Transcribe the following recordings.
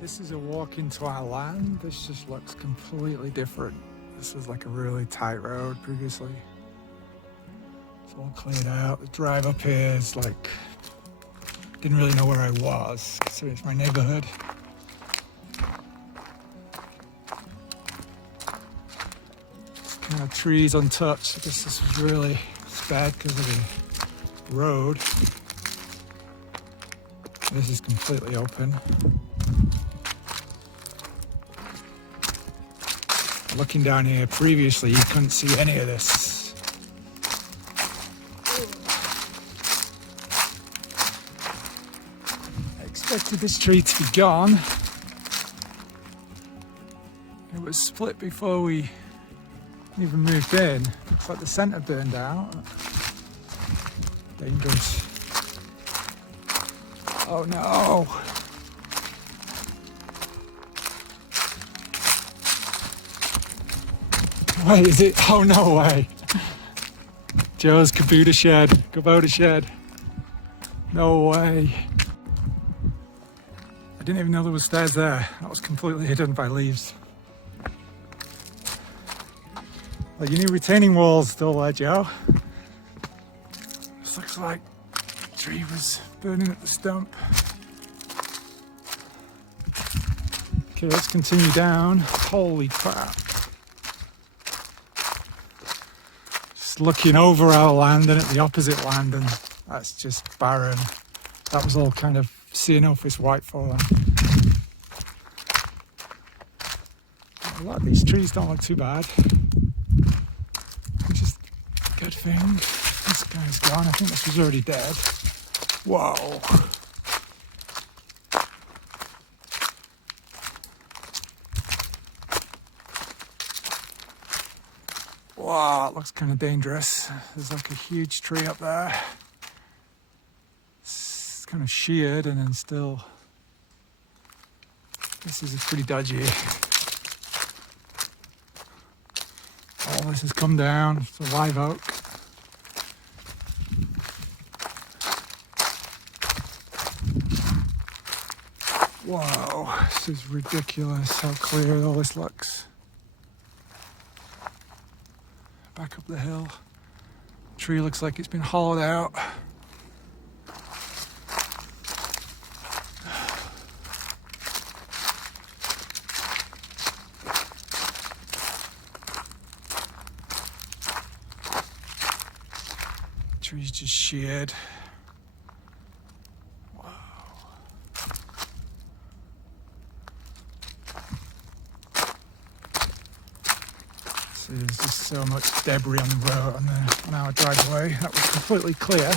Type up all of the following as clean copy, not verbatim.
This is a walk into our land. This just looks completely different. This was like a really tight road previously. It's all cleared out. The drive up here is like didn't really know where I was, considering it's my neighborhood. Kind of trees untouched. I guess this was really bad because of the road. This is completely open. Looking down here previously, you couldn't see any of this. I expected this tree to be gone. It was split before we even moved in. Looks like the center burned out. Dangerous. Oh no! Wait, is it? Oh no way! Joe's Kubota shed. No way. I didn't even know there was stairs there. That was completely hidden by leaves. Like, you need retaining walls still there, Joe. This looks like the tree was burning at the stump. Okay, let's continue down. Holy crap. Just looking over our land and at the opposite land, and that's just barren. That was all kind of Ceanothus whitethorn. A lot of these trees don't look too bad. Which is a good thing. This guy's gone. I think this was already dead. Whoa. Wow, it looks kind of dangerous. There's like a huge tree up there. It's kind of sheared and then still. This is pretty dodgy. All this has come down. It's a live oak. Whoa, this is ridiculous how clear all this looks. Back up the hill. The tree looks like it's been hollowed out. Tree's just sheared. Wow. So there's just so much debris on the road, on our driveway. That was completely clear.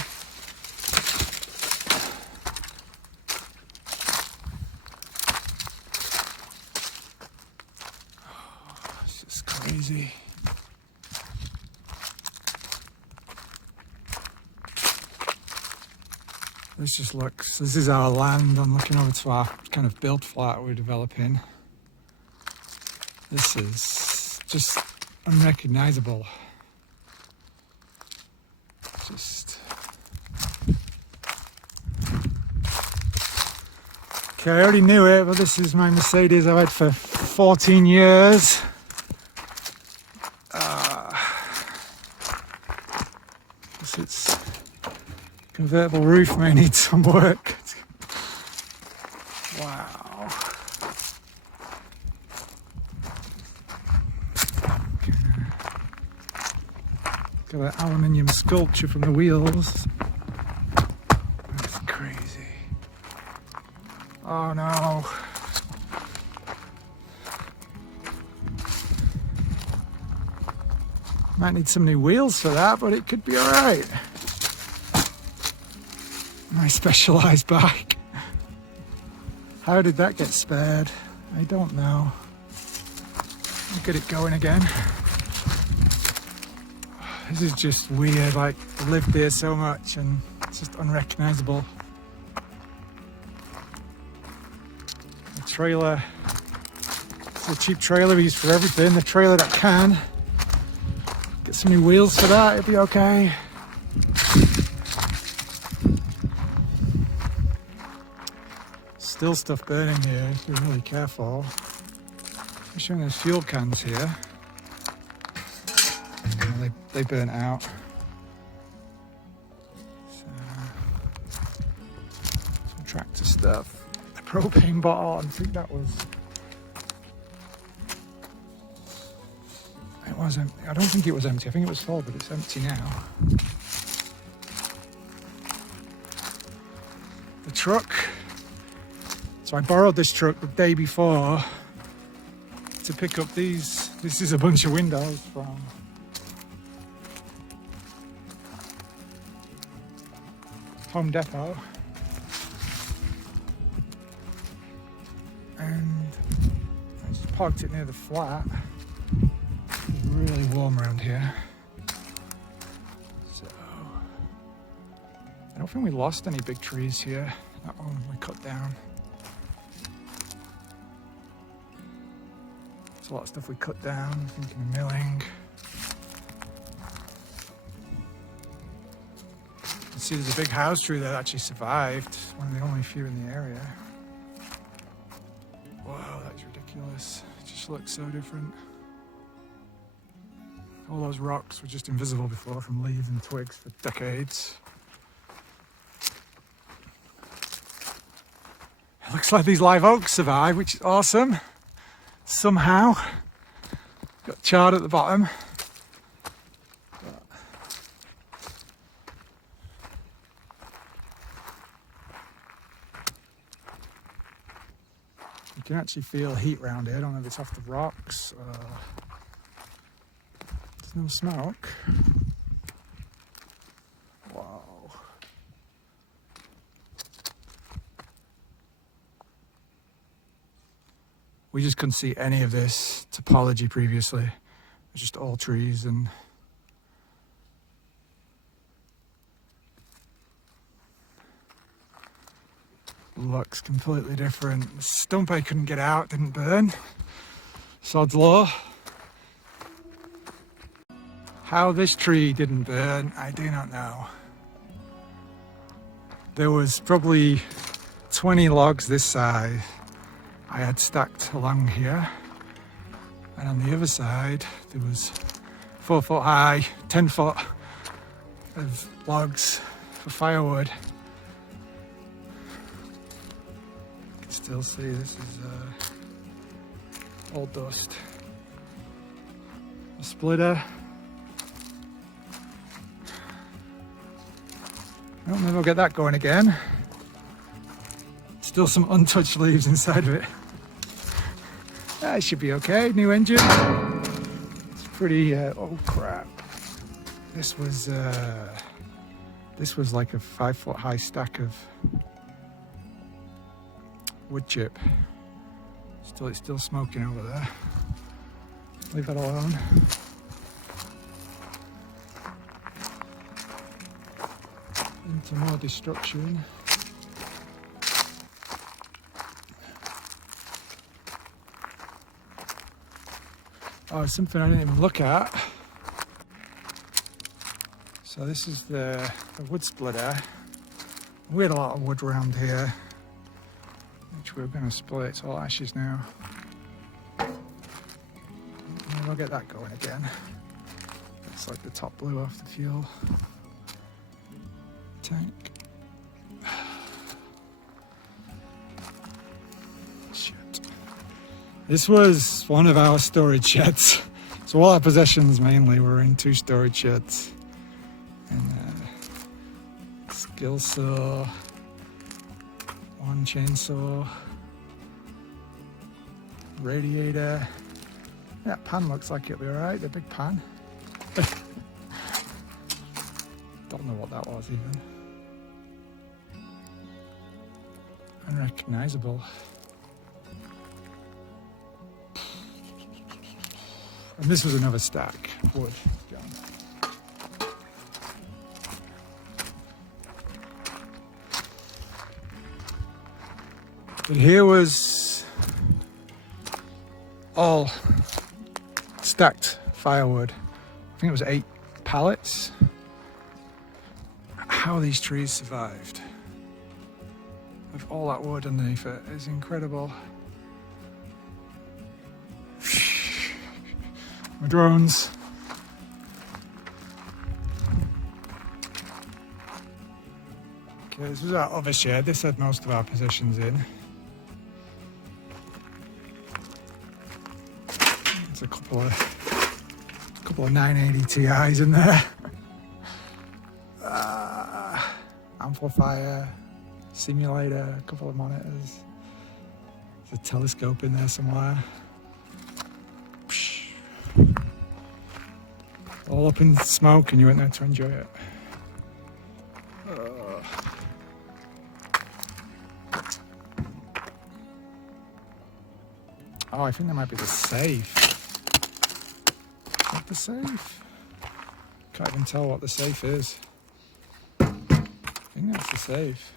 Oh, it's just crazy. This just looks, this is our land. I'm looking over to our kind of built flat we're developing. This is just unrecognizable. Just. Okay, I already knew it, but this is my Mercedes I've had for 14 years. It's convertible roof may need some work. Wow. Got an aluminium sculpture from the wheels. That's crazy. Oh no. Might need some new wheels for that, but it could be alright. My specialized bike. How did that get spared? I don't know. I'll get it going again. This is just weird, like, I lived there so much and it's just unrecognizable. The trailer, it's a cheap trailer we use for everything. The trailer that can. Get some new wheels for that, it'll be okay. Still stuff burning here, so be really careful. I'm showing there's fuel cans here. Oh, they burnt out. So, stuff. The propane bottle, I think that was... It was empty. I don't think it was empty. I think it was full, but it's empty now. The truck. So I borrowed this truck the day before to pick up these. This is a bunch of windows from Home Depot. And I just parked it near the flat. It's really warm around here. So I don't think we lost any big trees here. That one we cut down. There's a lot of stuff we cut down, thinking of milling. You can see there's a big house tree that actually survived. One of the only few in the area. Wow, that's ridiculous. It just looks so different. All those rocks were just invisible before from leaves and twigs for decades. It looks like these live oaks survived, which is awesome. Somehow. Got charred at the bottom. You can actually feel heat around here. I don't know if it's off the rocks. There's no smoke. Wow. We just couldn't see any of this topology previously. It was just all trees and looks completely different. The stump I couldn't get out didn't burn. Sod's law. How this tree didn't burn, I do not know. There was probably 20 logs this size I had stacked along here, and on the other side there was 4 foot high, 10 foot of logs for firewood. You can still see this is all dust. A splitter. Well, maybe I'll get that going again. Still some untouched leaves inside of it. That should be okay. New engine. It's pretty. Oh crap! This was like a 5 foot high stack of wood chip. It's still smoking over there. Leave that alone. Into more destruction. Oh, something I didn't even look at. So this is the wood splitter. We had a lot of wood around here, which we were going to split. It's all ashes now. Maybe I'll get that going again. It's like the top blew off the fuel tank. This was one of our storage sheds. So all our possessions mainly were in 2 storage sheds. And skill saw, 1 chainsaw, radiator. That pan looks like it'll be alright, the big pan. Don't know what that was even. Unrecognizable. And this was another stack of wood. But here was all stacked firewood. I think it was 8 pallets. How these trees survived with all that wood underneath it is incredible. My drones. Okay, this was our other shed. This had most of our possessions in. There's a couple of 980 Ti's in there. Amplifier, simulator, a couple of monitors. There's a telescope in there somewhere. All up in smoke, and you went there to enjoy it. Oh, I think that might be the safe. Is that the safe? Can't even tell what the safe is. I think that's the safe.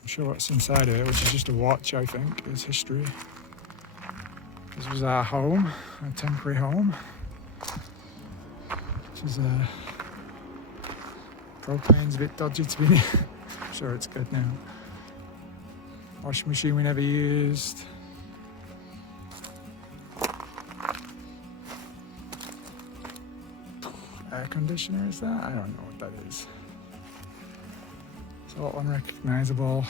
I'm sure what's inside of it, which is just a watch, I think, is history. This was our home, our temporary home. This is propane's a bit dodgy to be near. I'm sure it's good now. Washing machine we never used. Air conditioner, is that? I don't know what that is. It's all unrecognizable.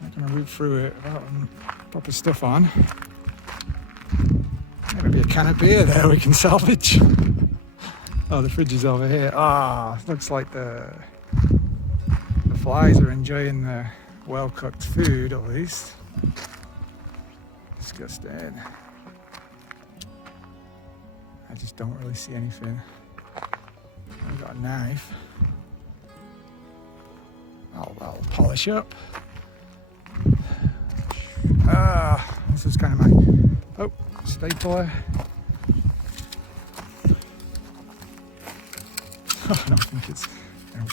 I'm not going to root through it without proper stuff on. Maybe a can of beer there we can salvage. Oh, the fridge is over here. Ah, looks like the flies are enjoying the well-cooked food, at least. Disgusting. I just don't really see anything. I've got a knife. I'll polish up. This is kind of my stapler. I don't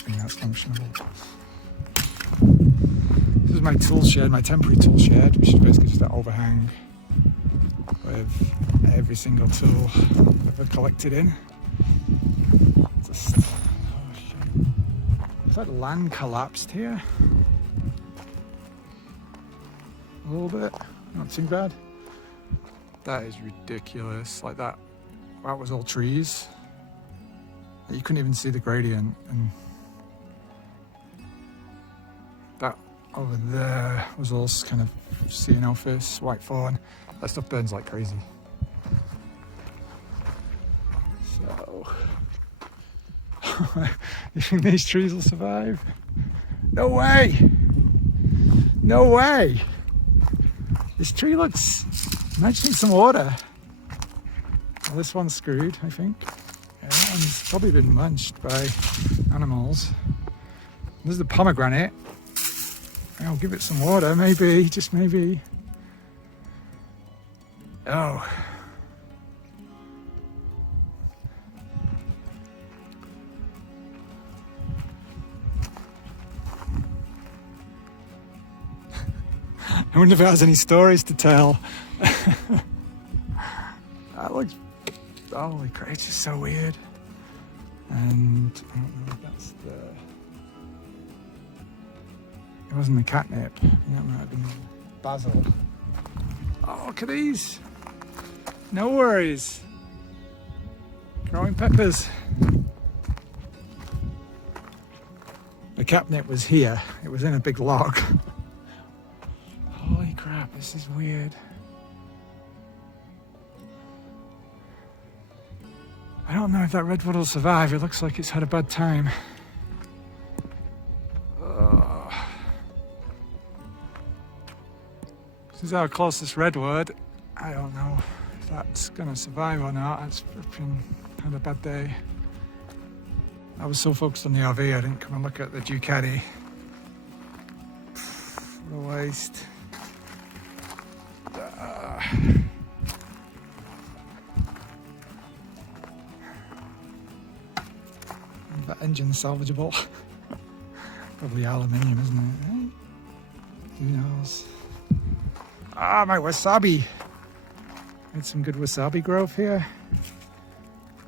think that's functional. This is my tool shed, my temporary tool shed, which is basically just that overhang with every single tool I've ever collected in. It's like land collapsed here. A little bit, not too bad. That is ridiculous. Like that was all trees. You couldn't even see the gradient, and that over there was all kind of seeing office, white thorn. That stuff burns like crazy. So, you think these trees will survive? No way! No way! This tree looks, imagine some water. Well, this one's screwed, I think. Yeah, that one's probably been munched by animals. There's the pomegranate. I'll give it some water, maybe, just maybe. Oh. I wonder if it has any stories to tell. That looks, holy crap, it's just so weird. And I don't know if that's the, it wasn't the catnip, that might have been basil. Oh, look at these. No worries. Growing peppers. The catnip was here. It was in a big log. Holy crap, this is weird. I don't know if that redwood will survive. It looks like it's had a bad time. This is our closest redwood. I don't know if that's gonna survive or not. It's had a bad day. I was so focused on the RV, I didn't come and look at the Ducati. What a waste. That engine's salvageable. Probably aluminium, isn't it? Who knows? Ah, my wasabi. Had some good wasabi growth here.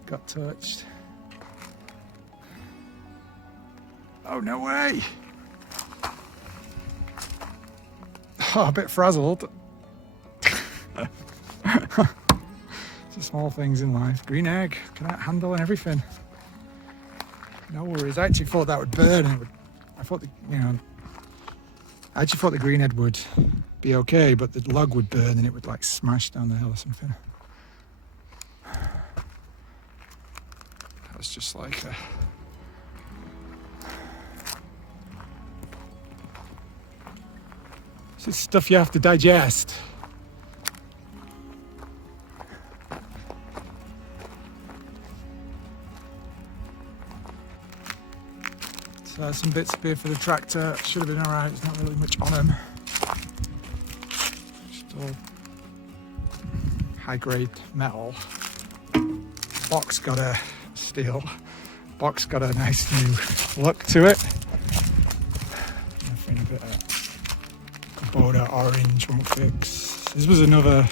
Got touched. Oh, no way. Oh, a bit frazzled. Just small things in life. Green egg, can that handle and everything. No worries. I actually thought that would burn. I thought I actually thought the greenhead would be okay, but the log would burn and it would like smash down the hill or something. That was just like this is stuff you have to digest. So some bits of beer for the tractor. Should have been alright, there's not really much on them. Just all high grade metal. Box got a steel. Box got a nice new look to it. Nothing a bit of Kubota orange won't fix. This was another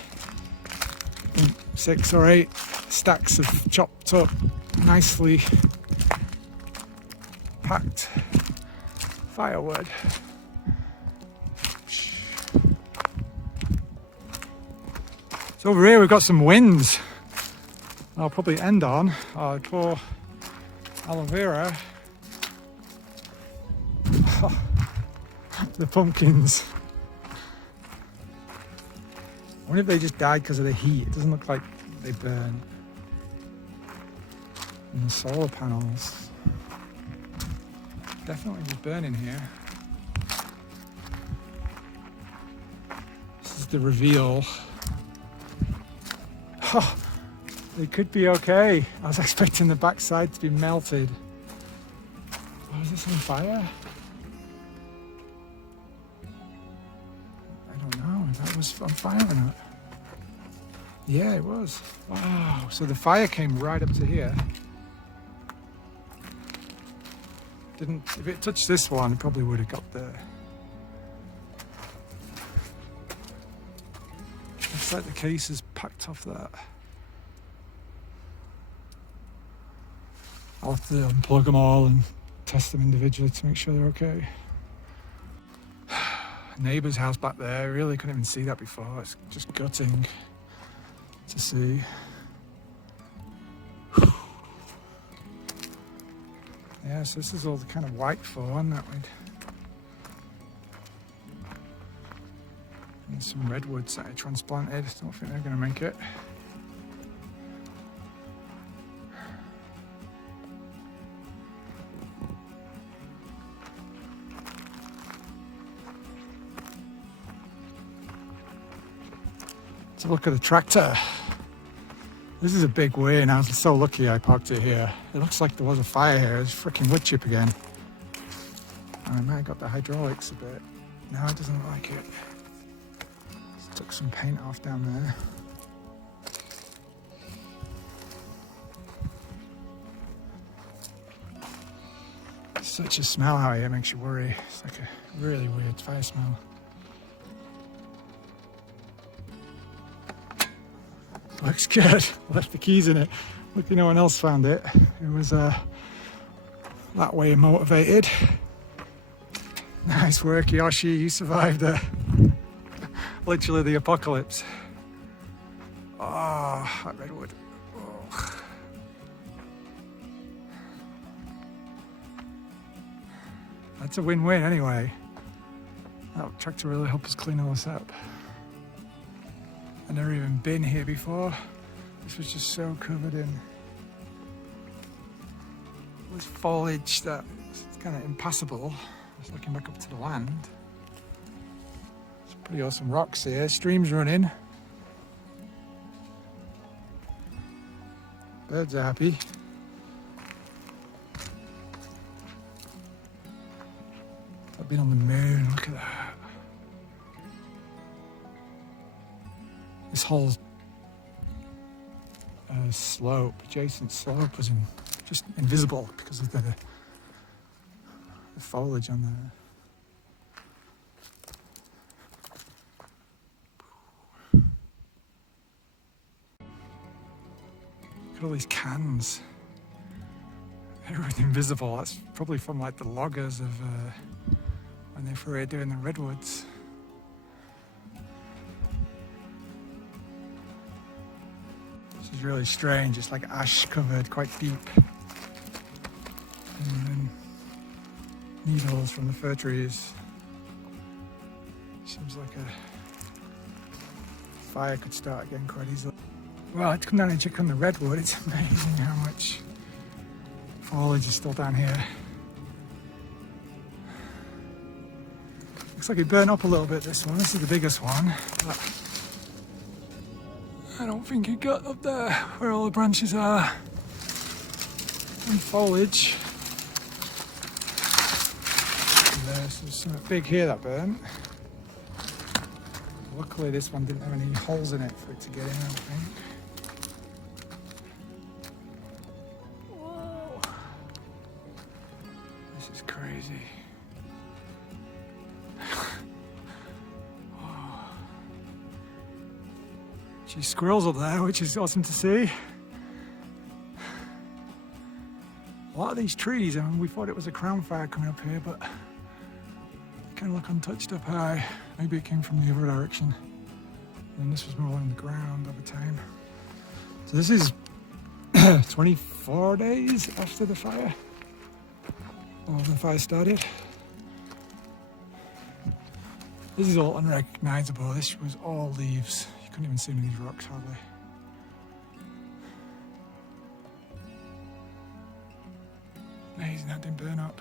6 or 8 stacks of chopped up, nicely packed firewood. So over here we've got some winds. I'll probably end on our poor aloe vera. The pumpkins. I wonder if they just died because of the heat. It doesn't look like they burn. And the solar panels. Definitely was burning here. This is the reveal. Oh, they could be okay. I was expecting the backside to be melted. Oh, is this on fire? I don't know if that was on fire or not. Yeah, it was. Wow. So the fire came right up to here. If it touched this one, it probably would have got there. Looks like the case is packed off that. I'll have to unplug them all and test them individually to make sure they're okay. Neighbour's house back there, really couldn't even see that before. It's just gutting to see. Yeah, so this is all the kind of white fawn that we'd... And some redwoods that I transplanted. Don't think they're going to make it. Let's have a look at the tractor. This is a big win. I was so lucky I parked it here. It looks like there was a fire here. It's freaking wood chip again. I might have got the hydraulics a bit. No, it doesn't look like it. Just took some paint off down there. Such a smell out here, makes you worry. It's like a really weird fire smell. Looks good. Left the keys in it. Lucky no one else found it. It was that way motivated. Nice work, Yoshi. You survived literally the apocalypse. Oh, that redwood. Oh. That's a win-win anyway. That tractor really helped us clean all this up. I've never even been here before. This was just so covered in this foliage that it's kind of impassable. Just looking back up to the land. Some pretty awesome rocks here. Streams running. Birds are happy. I've been on the moon. Look at that. This whole slope, adjacent slope, was just invisible because of the foliage on there. Look at all these cans. They're invisible. That's probably from like the loggers of when they were doing the redwoods. This is really strange. It's like ash covered, quite deep. And then needles from the fir trees. Seems like a fire could start again quite easily. Well, let's come down and check on the redwood. It's amazing how much foliage is still down here. Looks like it burnt up a little bit, this one. This is the biggest one. But I don't think it got up there where all the branches are and foliage. And there's something big here that burnt. Luckily this one didn't have any holes in it for it to get in, I don't think. Whoa. This is crazy. Geez, squirrels up there, which is awesome to see. A lot of these trees, I mean, we thought it was a crown fire coming up here, but kind of look untouched up high. Maybe it came from the other direction. And this was more on the ground over time. So this is 24 days after the fire. Or the fire started. This is all unrecognizable. This was all leaves. You couldn't even see any of these rocks hardly. Amazing that didn't burn up.